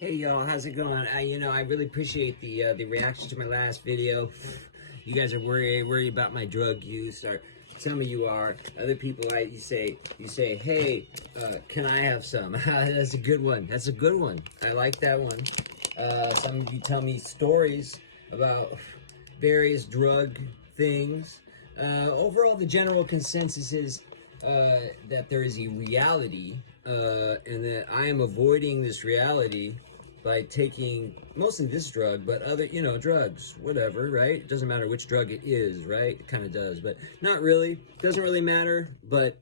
Hey y'all, how's it going? I really appreciate the reaction to my last video. You guys are worried about my drug use, or some of you are. Other people, you say, hey, can I have some? That's a good one. That's a good one. I like that one. Some of you tell me stories about various drug things. Overall, the general consensus is that there is a reality, and that I am avoiding this reality by taking mostly this drug, but other, drugs, whatever, right? It doesn't matter which drug it is, right? It kind of does, but not really. It doesn't really matter, but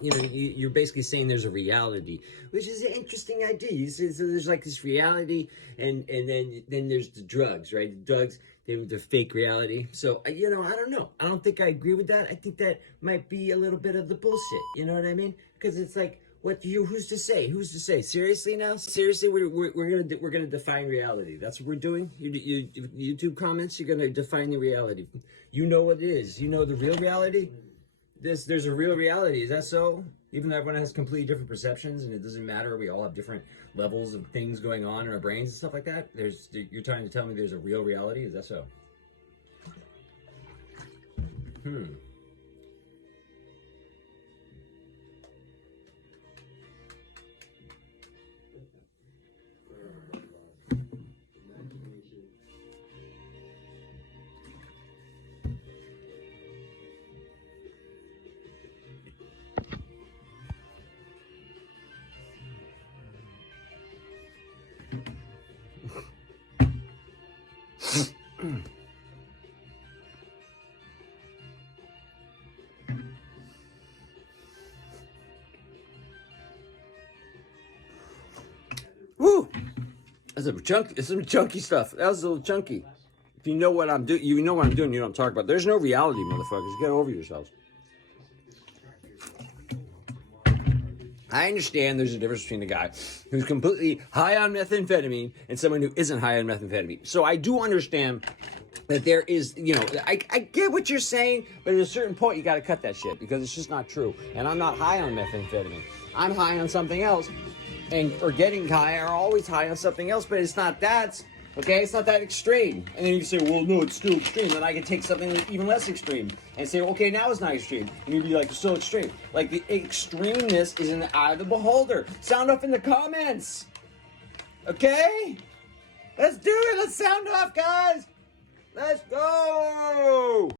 you're basically saying there's a reality, which is an interesting idea. So there's like this reality, and then there's the drugs, right? The drugs, they're fake reality. So, I don't know. I don't think I agree with that. I think that might be a little bit of the bullshit. You know what I mean? Because it's like, who's to say? Who's to say? Seriously now? Seriously, we're gonna define reality. That's what we're doing. You YouTube comments, you're gonna define the reality. You know what it is. You know the real reality. There's a real reality. Is that so? Even though everyone has completely different perceptions, and it doesn't matter, we all have different levels of things going on in our brains and stuff like that. You're trying to tell me there's a real reality. Is that so? Woo! That's some chunky stuff. That was a little chunky. If you know what I'm doing, you know what I'm doing. You know what I'm talking about. There's no reality, motherfuckers. Get over yourselves. I understand there's a difference between a guy who's completely high on methamphetamine and someone who isn't high on methamphetamine. So I do understand that there is, I get what you're saying, but at a certain point you got to cut that shit because it's just not true. And I'm not high on methamphetamine. I'm high on something else, or getting high, or always high on something else, but it's not that. Okay, it's not that extreme. And then you say, well, no, it's still extreme. Then I can take something even less extreme and say, okay, now it's not extreme. And you'd be like, it's still extreme. Like, the extremeness is in the eye of the beholder. Sound off in the comments. Okay? Let's do it. Let's sound off, guys. Let's go.